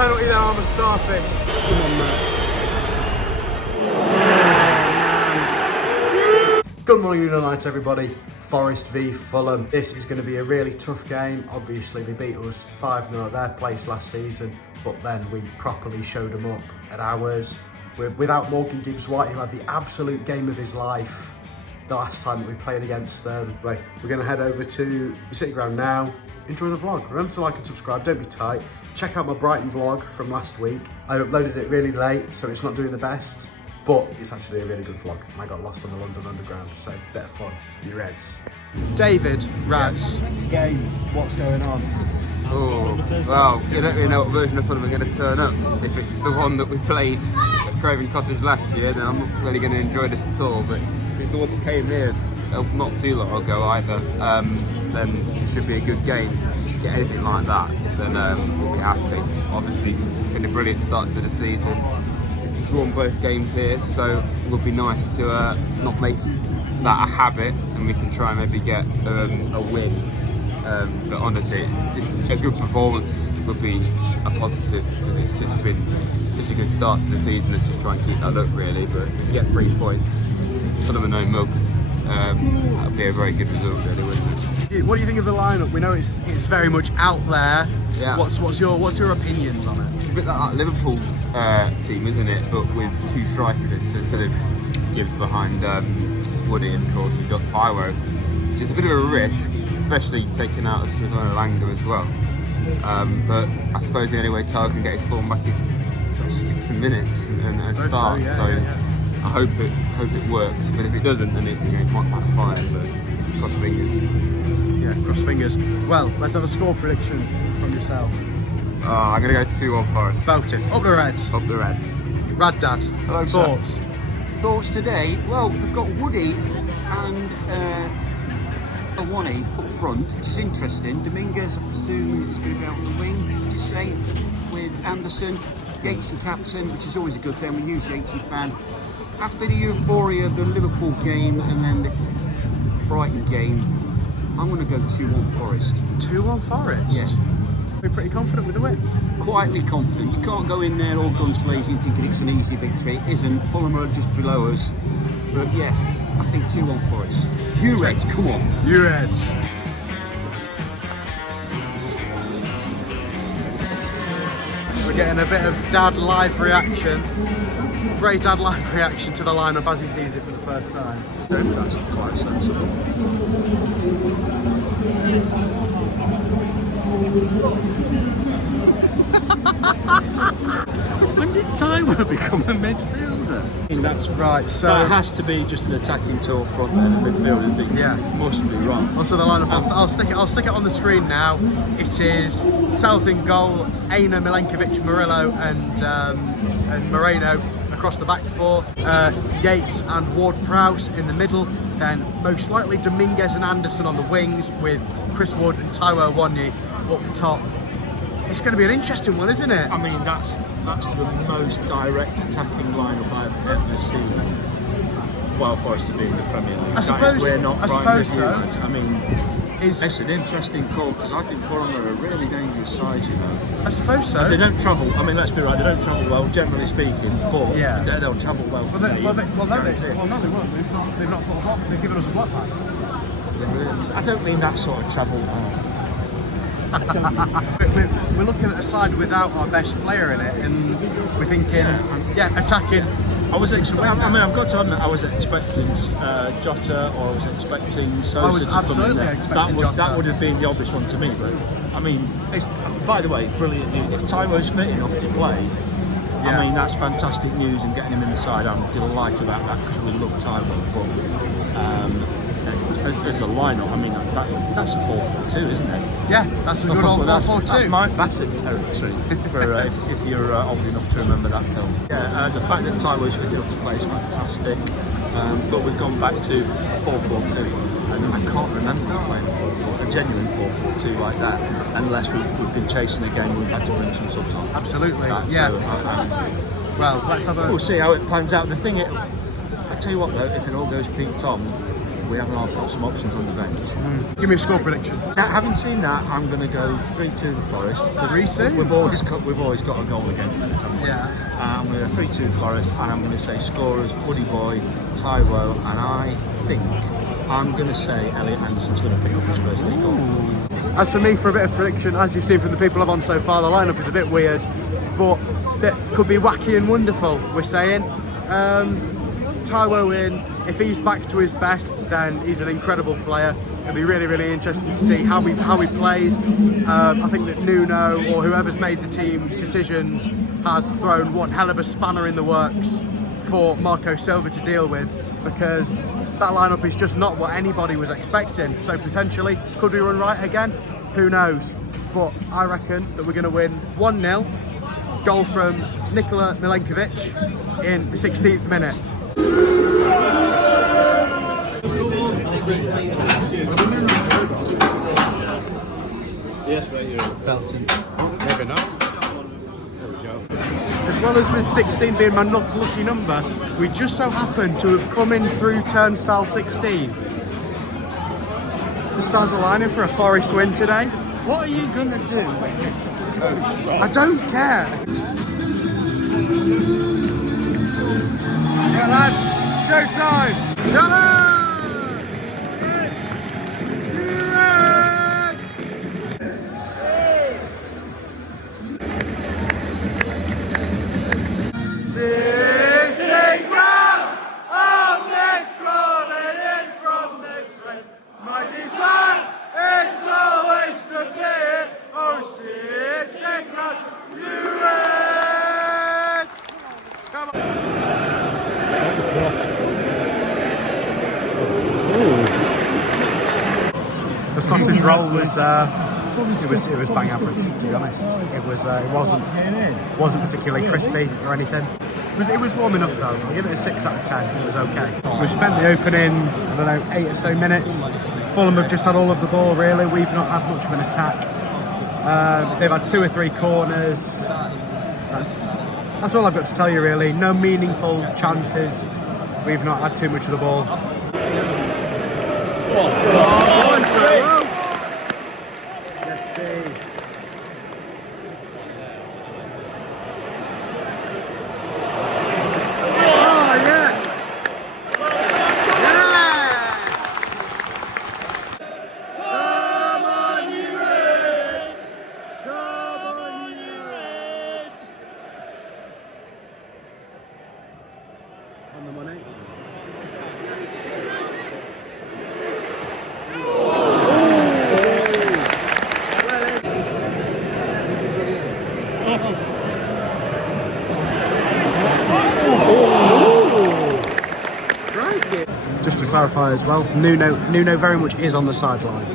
penalty there, I'm a starfish. Come on, Max. Good morning, United, everybody. Forest v Fulham. This is going to be a really tough game. Obviously, they beat us 5-0 at their place last season, but then we properly showed them up at ours. Without Morgan Gibbs-White, who had the absolute game of his life the last time that we played against them. Right, we're going to head over to the City Ground now. Enjoy the vlog. Remember to like and subscribe, don't be tight. Check out my Brighton vlog from last week. I uploaded it really late, so it's not doing the best. But it's actually a really good vlog. I got lost on the London Underground, so bit of fun. You Reds. David, Raz, game, what's going on? Oh, well, you don't really know what version of Fulham are going to turn up. If it's the one that we played at Craven Cottage last year, then I'm not really going to enjoy this at all. But if it's the one that came here not too long ago either, then it should be a good game. Get anything like that, then we'll be happy. Obviously, been a brilliant start to the season. Drawn both games here, so it would be nice to not make that a habit, and we can try and maybe get a win. But honestly, just a good performance would be a positive, because it's just been such a good start to the season. Let's just try and keep that up, really. But if we get 3 points, for them and no mugs, that would be a very good result, really, wouldn't it? What do you think of the lineup? We know it's very much out there. Yeah. What's your opinions on it? It's a bit like that Liverpool team, isn't it? But with 2 strikers, so instead of Gibbs behind Woody, of course, we've got COYR, which is a bit of a risk, especially taking out of Langer as well. But I suppose the only way Tyler can get his form back is to actually get some minutes and start. So I hope it works. But if it doesn't, then it might backfire. But cross fingers. Yeah, cross fingers. Well, let's have a score prediction from yourself. I'm going to go 2-1 Forest. About it. Up the Reds. Up the Reds. Rad Dad. Hello, thoughts? Thoughts today? Well, they've got Woody and Awani up front, which is interesting. Dominguez, I presume, is going to be out on the wing, to say, with Anderson. Yatesy captain, which is always a good thing. I'm a huge Yatesy fan. After the euphoria of the Liverpool game and then the Brighton game, I'm going to go 2-1 Forest. 2-1 Forest? Yeah. We're pretty confident with the win. Quietly confident. You can't go in there all guns blazing thinking it's an easy victory. It isn't. Fulham are just below us. But yeah, I think 2-1 Forest. You Reds, come on. You Reds. We're getting a bit of dad live reaction. Great dad live reaction to the lineup as he sees it for the first time. That's quite sensible. When did Tyler become a midfielder? That's Right, so that has to be just an attacking toe up front then, a midfielder thing. Yeah. Must be wrong. also the lineup, I'll stick it on the screen now. It is Sells in goal, Aina, Milenkovic, Murillo and Moreno across the back 4, Yates and Ward-Prowse in the middle, then most likely Dominguez and Anderson on the wings with Chris Wood and Taiwo Awoniyi up top. It's going to be an interesting one, isn't it? I mean, that's the most direct attacking lineup I've ever seen. Well, for us to be in the Premier League. I suppose so. I mean, it's an interesting call, because I think Fulham are a really dangerous side, you know. I suppose so. And they don't travel. I mean, let's be right. They don't travel well, generally speaking. But Yeah. they'll travel well. Well, no, they won't. Guarantee. They won't. They've not put a block. They've given us a block back. I don't mean that sort of travel. We're looking at a side without our best player in it, and we're thinking, attacking. I've got to admit, I was expecting Jota, or I was expecting Sosa I was to come in absolutely there. expecting That Jota. would have been the obvious one to me, but I mean, it's, by the way, brilliant news. If Taiwo's fit enough to play, I mean, that's fantastic news, and getting him in the side, I'm delighted about that, because we love Taiwo. But as a lineup, I mean, that's a 4-4-2, isn't it? Yeah, that's a good old 4-4-2. That's Mike Bassett territory, for, if you're old enough to remember that film. Yeah, the fact that Taiwo's fit enough to play is fantastic, but we've gone back to a 4-4-2, and I can't remember us playing a genuine 4-4-2 like that, unless we've been chasing a game, we've had to bring some subs on. Absolutely, So, well, let's have a... We'll see how it pans out. The thing, I tell you what though, if it all goes Pete Tom, we haven't half got some options on the bench. Give me a score prediction. Now, having seen that, I'm going to go 3-2 the Forest. 3-2? We've always got a goal against us, haven't we? Yeah. I'm going to go 3-2 Forest, and I'm going to say scorers Woody Boy, Taiwo, and I think I'm going to say Elliot Anderson's going to pick up his first league goal. As for me, for a bit of prediction, as you've seen from the people I've on so far, the lineup is a bit weird, but that could be wacky and wonderful, we're saying. Taiwo in, if he's back to his best, then he's an incredible player. It'll be really, really interesting to see how he plays. I think that Nuno, or whoever's made the team decisions, has thrown one hell of a spanner in the works for Marco Silva to deal with, because that lineup is just not what anybody was expecting. So potentially, could we run right again? Who knows? But I reckon that we're going to win 1-0. Goal from Nikola Milenkovic in the 16th minute. Yes, right here. Belton. Maybe not. There we go. As well as with 16 being my lucky number, we just so happen to have come in through turnstile 16. The stars are aligning for a Forest win today. What are you going to do? I don't care. Yeah, lads, showtime! Yeah! The sausage roll was it was bang average, to be honest. It wasn't particularly crispy or anything. It was warm enough though. I'll give it a 6 out of 10. It was okay. We spent the opening, I don't know, 8 or so minutes. Fulham have just had all of the ball really. We've not had much of an attack. They've had 2 or 3 corners. That's all I've got to tell you really. No meaningful chances. We've not had too much of the ball. On the money. Just to clarify as well, Nuno very much is on the sideline.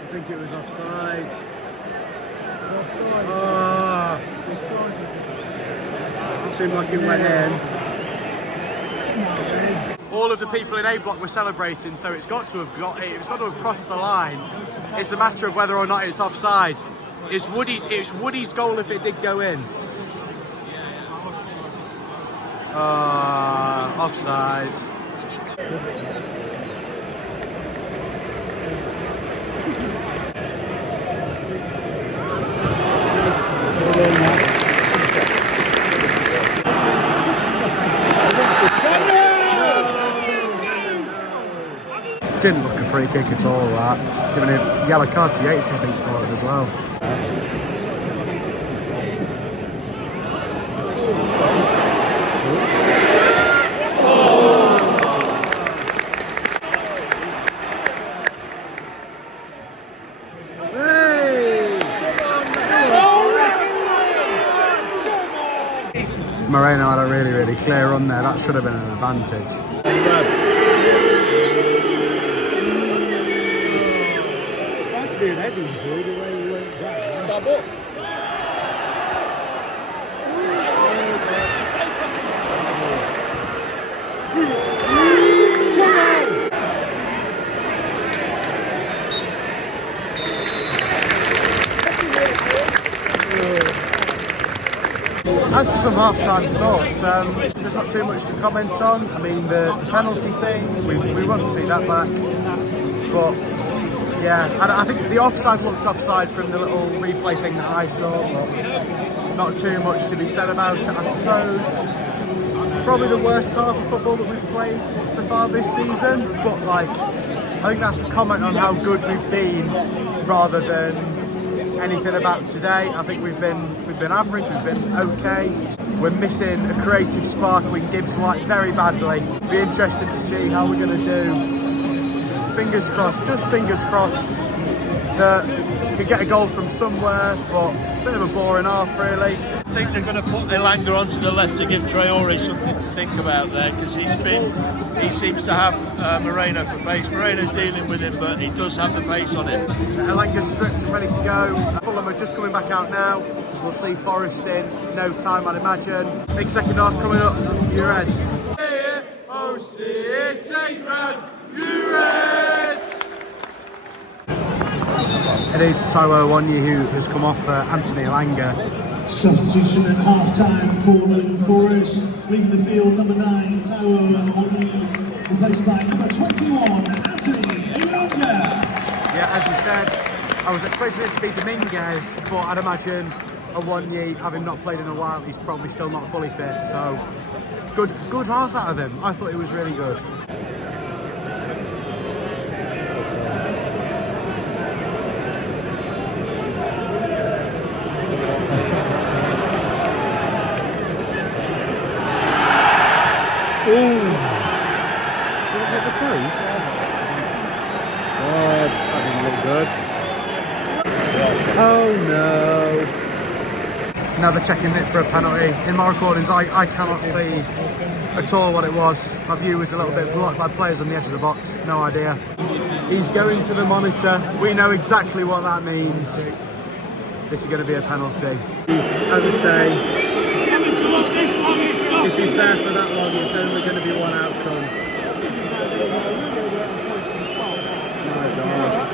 I think it was offside. It seemed like it went in. All of the people in A block were celebrating, so it's got to have crossed the line. It's a matter of whether or not it's offside. It's Woody's goal if it did go in. Offside. Didn't look a free kick at all, that. Giving a yellow card to Yates, I think, for it as well. Moreno had a really, really clear run there. That should have been an advantage. As for some half-time thoughts, there's not too much to comment on. I mean, the penalty thing, we want to see that back. But yeah, I think the offside looked offside from the little replay thing that I saw. But not too much to be said about it, I suppose. Probably the worst half of football that we've played so far this season. But like, I think that's a comment on how good we've been rather than anything about today. I think we've been average, we've been okay. We're missing a creative spark in Gibbs White very badly. Be interested to see how we're going to do. Fingers crossed, just fingers crossed that we can get a goal from somewhere, but a bit of a boring half really. I think they're going to put Elanga onto the left to give Traore something to think about there, because he seems to have Moreno for pace. Moreno's dealing with him, but he does have the pace on him. Elanga's stripped and ready to go. Fulham are just coming back out now. We'll see Forest in no time, I'd imagine. Big second half coming up. You Reds. It is Taiwo Awoniyi who has come off for Anthony Elanga. Substitution at half-time for Nottingham Forest. Leaving the field, number 9, Taiwo Awoniyi, replaced by number 21, Anthony Elanga. Yeah, as you said, I was expecting it to be Dominguez, but I'd imagine Awoniyi, having not played in a while, he's probably still not fully fit. So, it's good half out of him. I thought he was really good. Ooh. Did it hit the post? God, that didn't look good. Oh no. Now they're checking it for a penalty. In my recordings, I cannot see at all what it was. My view was a little bit blocked by players on the edge of the box. No idea. He's going to the monitor. We know exactly what that means. This is going to be a penalty. As I say, if he's there for that long, it's only going to be one outcome. My God.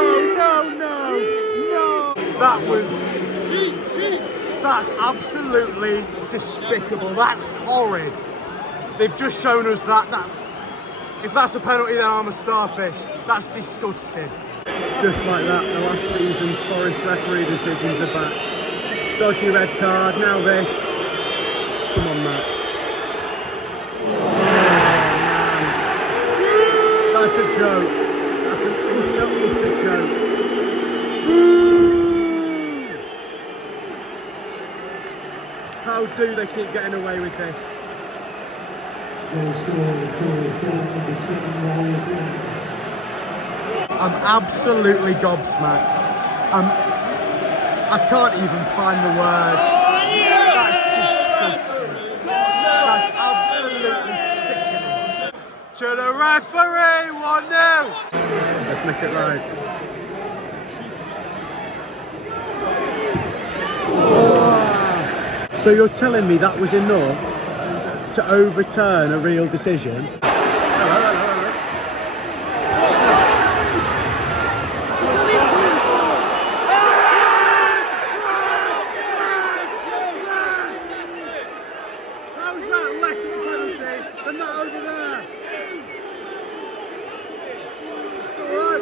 No. That's absolutely despicable. That's horrid. They've just shown us that. If that's a penalty, then I'm a starfish. That's disgusting. Just like that, the last season's Forest referee decisions are back. Dodgy red card, now this. Come on, Max. Oh, man. That's a joke. That's an utter joke. How do they keep getting away with this? Goal scorer for Fulham, number 7, Rolls. I'm absolutely gobsmacked. I can't even find the words. That's disgusting. That's absolutely sickening. To the referee, 1-0. Let's make it right. So you're telling me that was enough to overturn a real decision? How's that less of a penalty than that over there? Go on.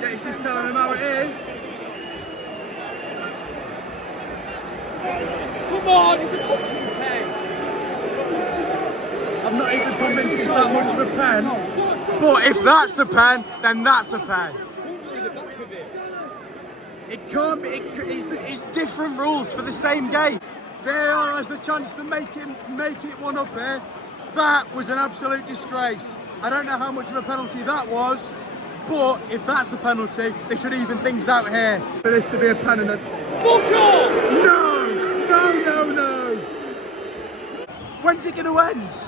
Yeah, he's just telling him how it is. Come on, it's a fucking pen. I'm not even convinced it's that much of a pen. But if that's a pen, then that's a pen. It can't be. It's different rules for the same game. VAR has the chance to make it one up here. That was an absolute disgrace. I don't know how much of a penalty that was, but if that's a penalty, they should even things out here. For this to be a pen and a... Fuck off! No! When's it going to end?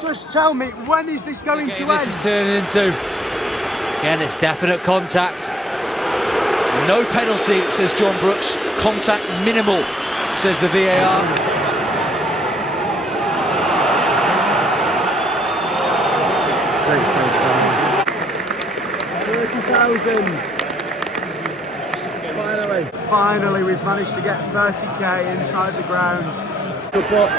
Just tell me, when is this going to end? This is turning into, again, it's definite contact. No penalty, says John Brooks. Contact minimal, says the VAR. Great save, Simon. 30,000. Finally, we've managed to get 30k inside the ground. But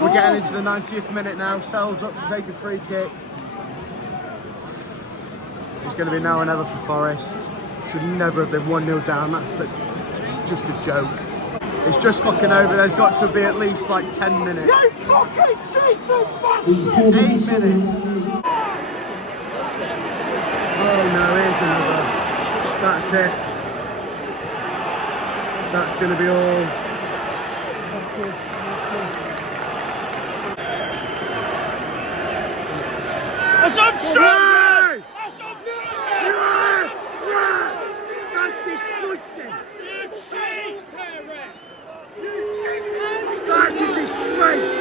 we're getting into the 90th minute now. Sells up to take a free kick. It's going to be now or never for Forest. Should never have been 1-0 down. That's just a joke. It's just clocking over. There's got to be at least like 10 minutes. 8 minutes. Oh no, here's another. That's it. That's going to be all. That's obstruction! That's disgusting. You cheat, Terry! That's a disgrace.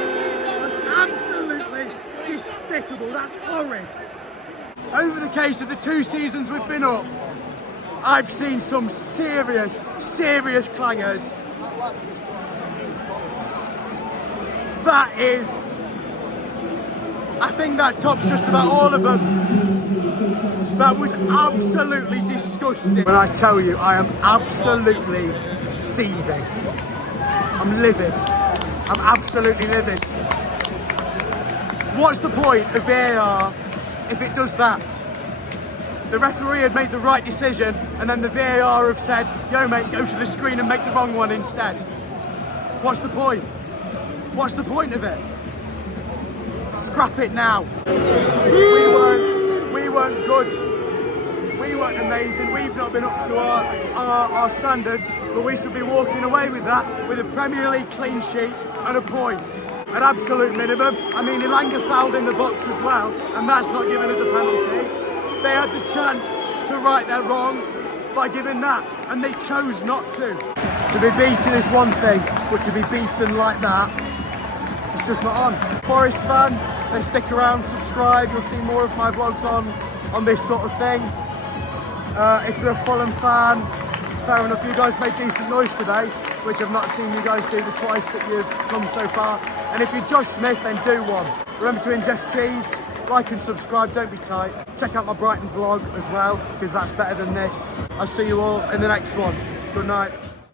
That's absolutely despicable. That's horrid. Over the case of the 2 seasons we've been up, I've seen some serious clangers. That is, I think that tops just about all of them. That was absolutely disgusting. When I tell you, I am absolutely seething. I'm livid. I'm absolutely livid. What's the point of VAR if it does that? The referee had made the right decision, and then the VAR have said, yo mate, go to the screen and make the wrong one instead. What's the point? What's the point of it? Scrap it now. We weren't good. We weren't amazing. We've not been up to our standards, but we should be walking away with that, with a Premier League clean sheet and a point. An absolute minimum. I mean, Elanga fouled in the box as well, and that's not given as a penalty. They had the chance to right their wrong by giving that, and they chose not to. To be beaten is one thing, but to be beaten like that, it's just not on. Forest fan, then stick around, subscribe, you'll see more of my vlogs on this sort of thing. If you're a Fulham fan, fair enough, you guys made decent noise today, which I've not seen you guys do the twice that you've come so far. And if you're Josh Smith, then do one. Remember to ingest cheese, like and subscribe, don't be tight. Check out my Brighton vlog as well, because that's better than this. I'll see you all in the next one. Good night.